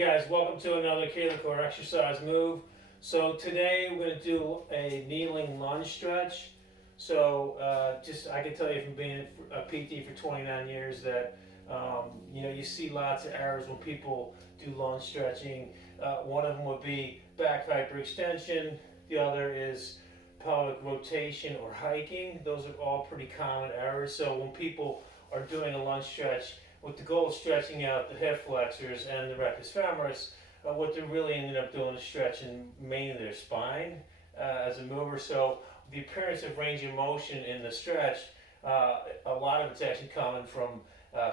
guys, welcome to another Kaehler Core exercise move. So today we're going to do a kneeling lunge stretch. So I can tell you from being a PT for 29 years that you see lots of errors when people do lunge stretching. One of them would be back hyperextension. The other is pelvic rotation or hiking. Those are all pretty common errors. So when people are doing a lunge stretch with the goal of stretching out the hip flexors and the rectus femoris, what they're really ending up doing is stretching mainly their spine as a mover. So the appearance of range of motion in the stretch, a lot of it's actually coming from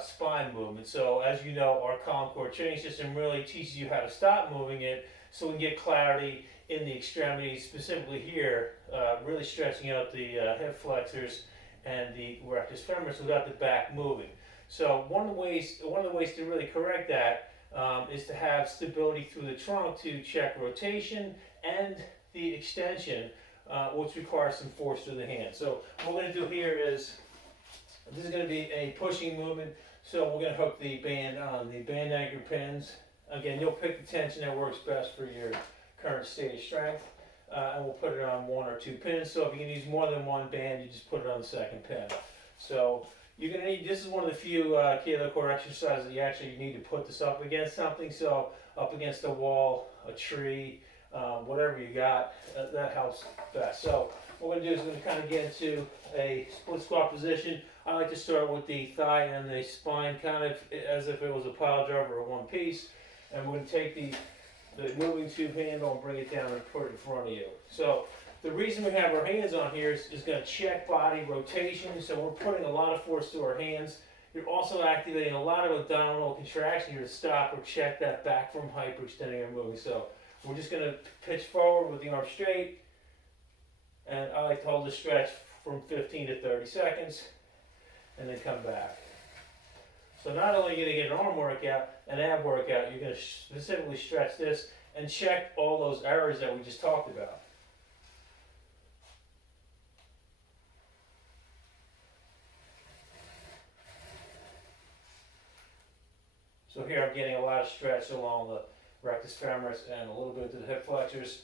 spine movement. So as you know, our Kaehler Core training system really teaches you how to stop moving it so we can get clarity in the extremities, specifically here, really stretching out the hip flexors and the rectus femoris without the back moving. So one of the ways to really correct that is to have stability through the trunk to check rotation and the extension, which requires some force through the hand. So what we're going to do here is, this is going to be a pushing movement. So we're going to hook the band on the band anchor pins. Again, you'll pick the tension that works best for your current state of strength, and we'll put it on one or two pins. So if you can use more than one band, you just put it on the second pin. So you're going to need, this is one of the few Kaehler Core exercises that you actually need to put this up against something. So up against a wall, a tree, whatever you got, that helps best. So what we're going to do is we're going to kind of get into a split squat position. I like to start with the thigh and the spine kind of as if it was a pile driver or one piece. And we're going to take the moving tube handle and bring it down and put it in front of you. So the reason we have our hands on here is going to check body rotation. So we're putting a lot of force through our hands. You're also activating a lot of abdominal contraction here to stop or check that back from hyperextending or moving. So we're just going to pitch forward with the arm straight. And I like to hold the stretch from 15 to 30 seconds and then come back. So not only are you going to get an arm workout, an ab workout, you're going to specifically stretch this and check all those errors that we just talked about. So here I'm getting a lot of stretch along the rectus femoris and a little bit to the hip flexors,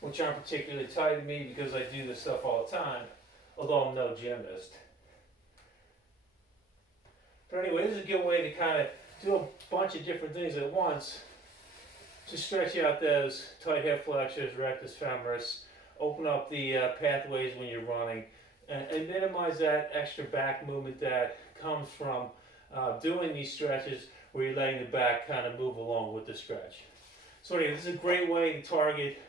which aren't particularly tight to me because I do this stuff all the time, although I'm no gymnast. But anyway, this is a good way to kind of do a bunch of different things at once to stretch out those tight hip flexors, rectus femoris, open up the pathways when you're running, and minimize that extra back movement that comes from doing these stretches where you're letting the back kind of move along with the stretch. So anyway, this is a great way to target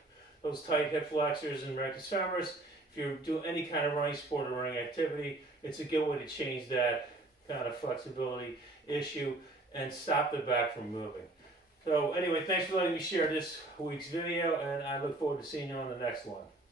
those tight hip flexors and rectus femoris. If you're doing any kind of running sport or running activity, it's a good way to change that kind of flexibility issue and stop the back from moving. So anyway, thanks for letting me share this week's video, and I look forward to seeing you on the next one.